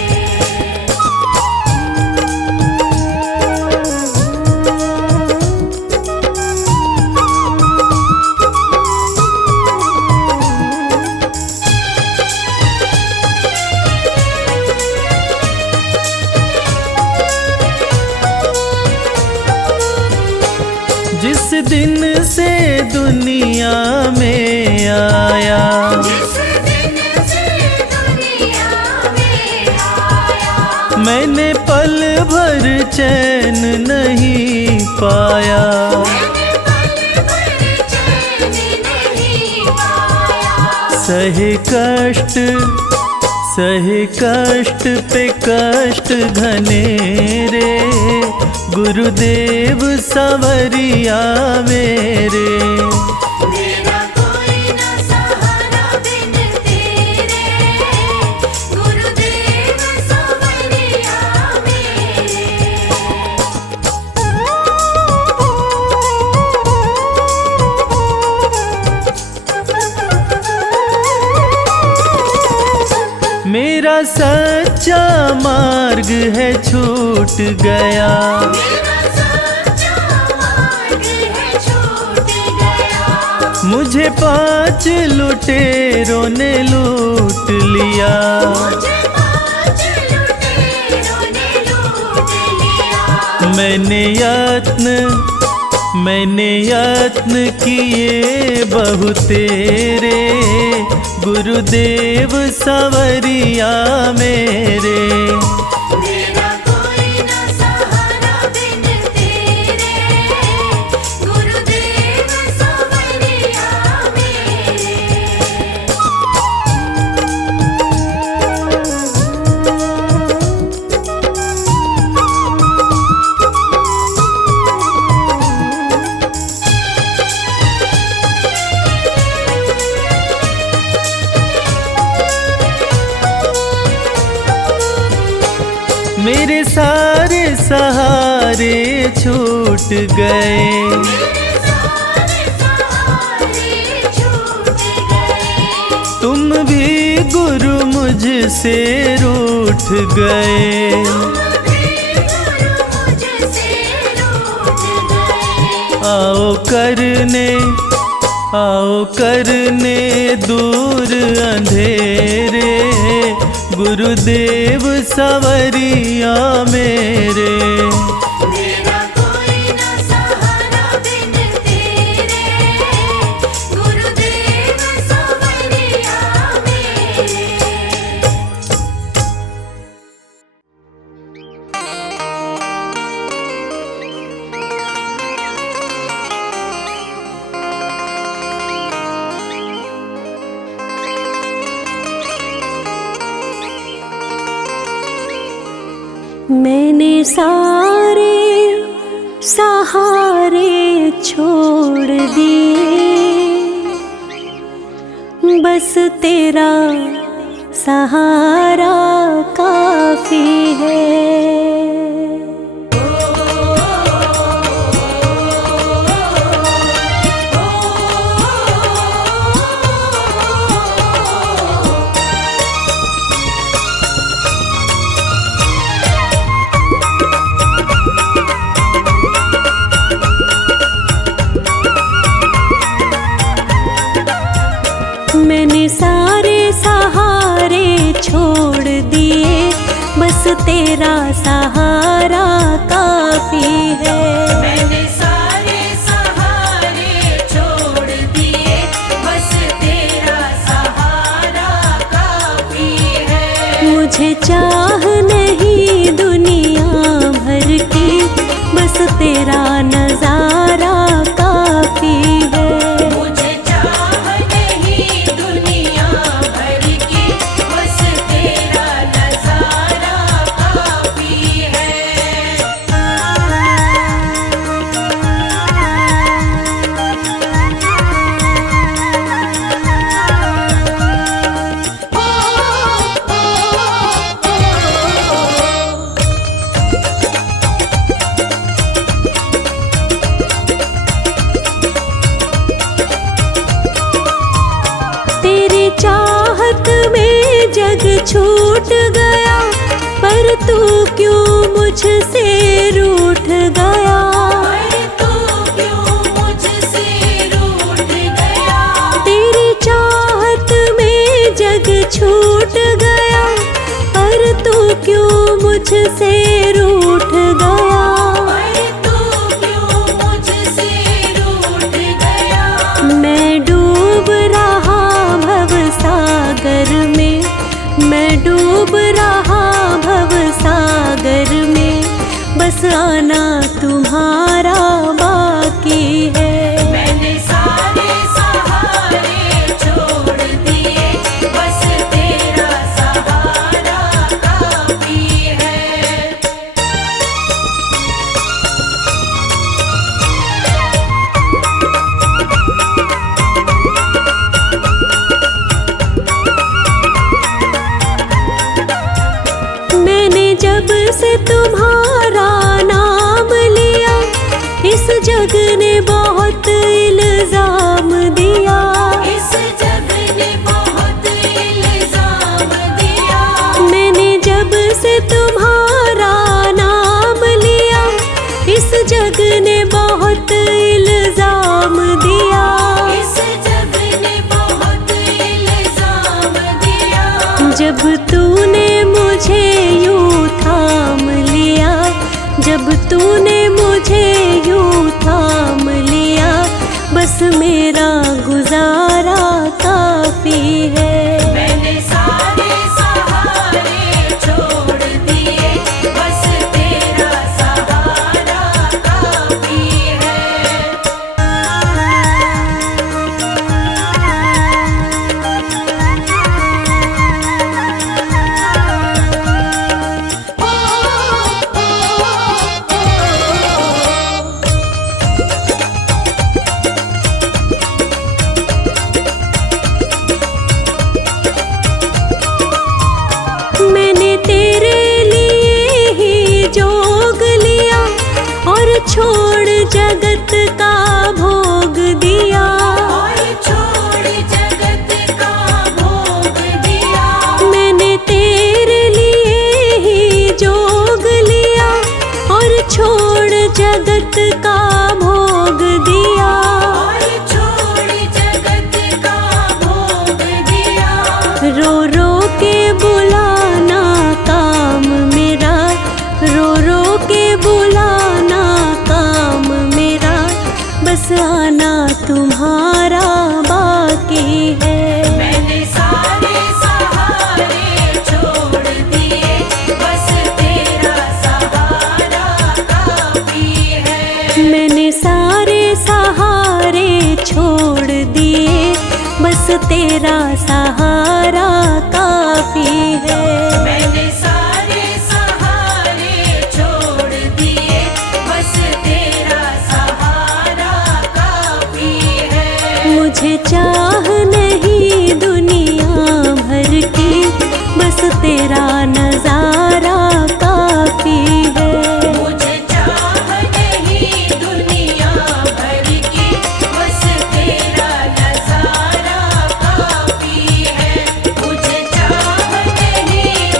जिस दिन से दुनिया में आया, जिस दिन से दुनिया में आया, मैंने पल भर चैन नहीं पाया। मैंने पल भर चैन नहीं पाया। सहे कष्ट पे कष्ट घनेरे, गुरुदेव सवरिया मेरे। मेरा कोई ना सहारा बिन तेरे, गुरुदेव सवरिया मेरे। मेरा सच्चा मार्ग है छूट गया, मेरा सच्चा मार्ग है छूट गया। मुझे 5 लुटेरों ने लूट लिया। मुझे 5 लुटेरों ने लूट लिया। मैंने यत्न किए बहु तेरे, गुरुदेव सवरिया मेरे। मेरा कोई ना सहारा बिन तेरे, गुरुदेव सवरिया मेरे। मेरे सारे सहारे छूट गए, मेरे सारे सहारे छूट गए। तुम भी गुरु मुझसे रूठ गए। तुम भी गुरु मुझसे रूठ गए। आओ करने दूर अंधेरे, गुरुदेव सवरिया मेरे। मेरा कोई ना सहारा बिन तेरे, गुरुदेव सवरिया मेरे। मैंने सारे सहारे छोड़ दिए, बस तेरा सहारा काफी है। तेरा सहारा काफी है। मैंने सारे सहारे छोड़ दिए, बस तेरा सहारा काफी है। मुझे चाह नहीं दुनिया भर की, बस तेरा नजारा काफी है। मुझे चाह नहीं दुनिया भर की, बस तेरा नजारा काफी है। तेरी चाहत में जग छूट गया, पर तू क्यों मुझसे रूठ गया। पर तू क्यों मुझसे रूठ गया। तेरी चाहत में जग छूट गया, पर तू क्यों मुझसे रूठ गया। पर तू क्यों मुझसे रूठ गया। मैं डूब रहा भव सागर में, मैं डूब रहा भव सागर में, बस आना तुम्हारा बाकी है। मैंने सारे सहारे छोड़ दिए, बस तेरा सहारा काफी है। मैंने जब से तुम्हारा नाम लिया, इस जग ने बहुत इल्जाम दिया। इस जग ने बहुत इल्जाम दिया। मैंने जब से तुम्हारा नाम लिया, इस जग ने बहुत इल्जाम दिया। इस जग ने बहुत इल्जाम दिया। जब तूने मुझे यूं थाम लिया, जब तूने मुझे यूं थाम लिया, बस मेरा गुजारा काफी है। मैंने सारे सहारे छोड़ दिए, बस तेरा सहारा काफी है। मैंने तेरे लिए ही जोग लिया, और छोड़ जगत का भोग दिया। और छोड़ जगत का भोग दिया। मैंने तेरे लिए ही जोग लिया, और छोड़ जगत का भोग दिया। और छोड़ जगत का भोग दिया। रो रो के बुलाना काम मेरा, रो रो के बुलाना काम मेरा, बस आना तुम्हारा बाकी है। मैंने सारे सहारे छोड़ दिए, बस तेरा सहारा काफी है। मैंने सारे सहारे छोड़ दिए, बस तेरा सहारा काफी है। मैंने सारे सहारे छोड़ दिए, बस तेरा सहारा काफी है। मुझे चाह नहीं दुनिया भर की, बस तेरा नजारा काफी है। मुझे चाह नहीं दुनिया भर की, बस तेरा नजारा काफी है। मुझे चाह नहीं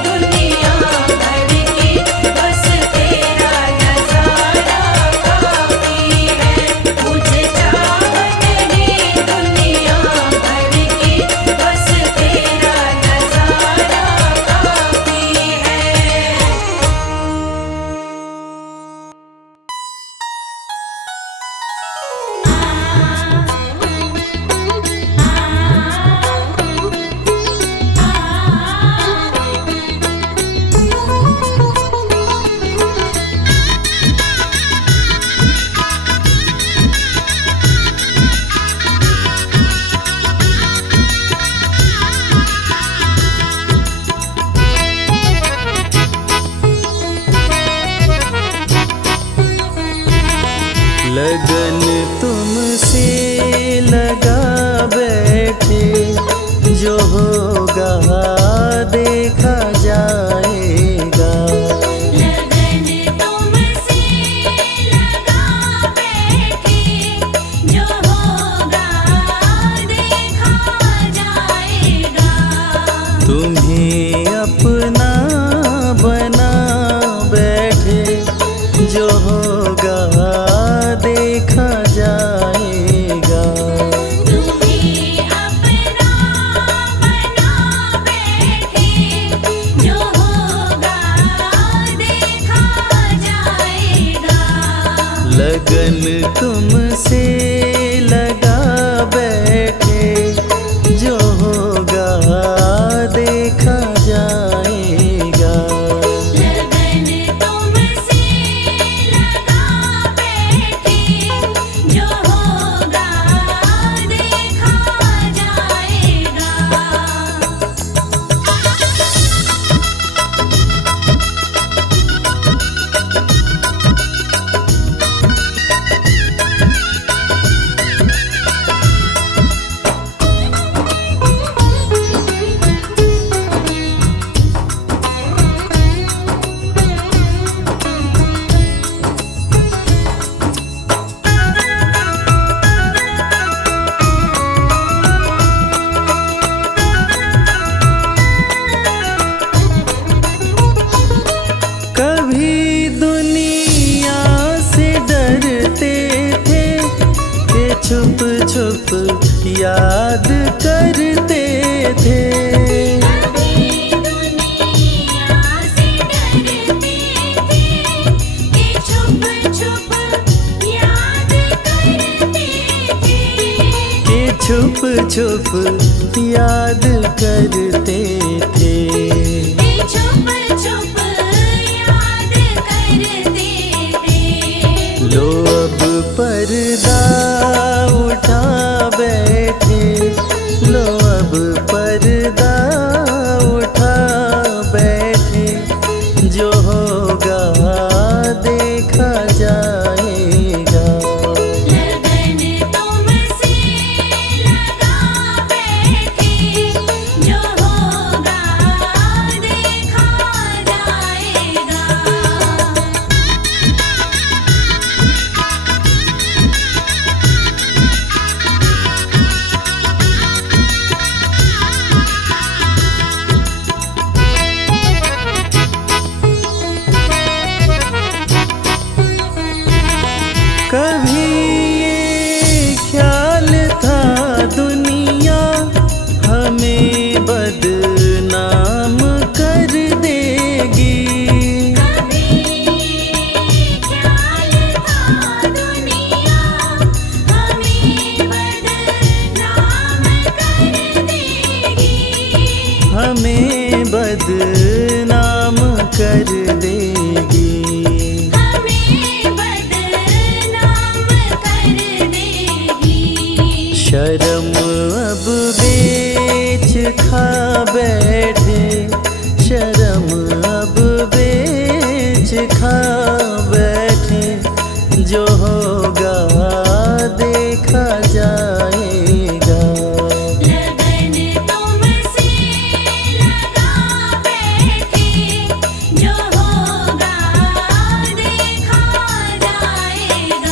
लगन तुमसे लगा बैठे, जो होगा देखा जाएगा। लगन तुमसे लगा बैठे, जो होगा देखा जाएगा। कभी दुनिया से डरते थे कि छुप छुप याद करते थे। कभी दुनिया से डरते थे कि छुप छुप याद करते थे। कि छुप छुप याद करते थे। कि छुप छुप याद करते थे। लो अब पर्दा उठा बैठे, लो अब पर्दा उठा बैठे, जो होगा देखा जाएगा। लगन तुमसे लगा बैठे, जो होगा देखा जाएगा। कभी ये ख्याल था दुनिया हमें बदनाम कर देगी। कभी ख्याल था दुनिया हमें बदनाम कर देगी। हमें बदनाम कर देगी। हमें बदनाम कर देगी। शर्म अब बेच खा बैठे, शर्म अब बेच खा बैठे, जो होगा देखा जाएगा। लगन तुमसे लगा बैठे, जो होगा देखा जाएगा।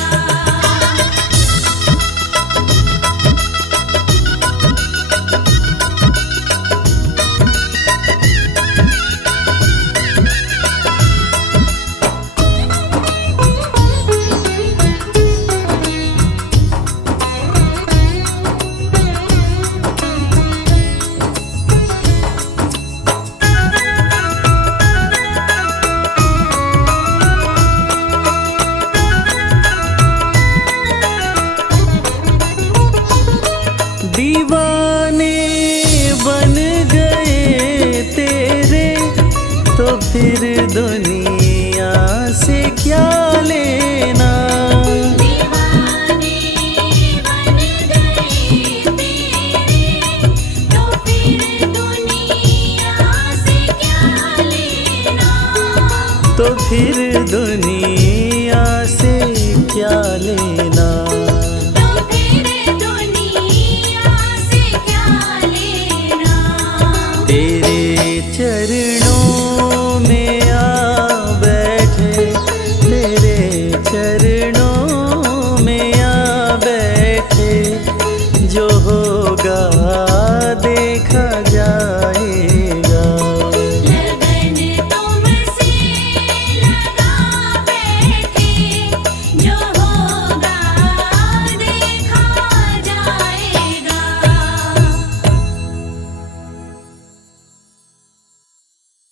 दीवाने बन गए तेरे, तो फिर दुनिया से क्या लेना। दीवाने बन गए तेरे, तो फिर दुनिया से क्या लेना। तो फिर दुनिया से क्या लेना। तो फिर दुनिया से क्या लेना। तेरे चरणों में आ बैठे, तेरे चरणों में आ बैठे, जो होगा देखा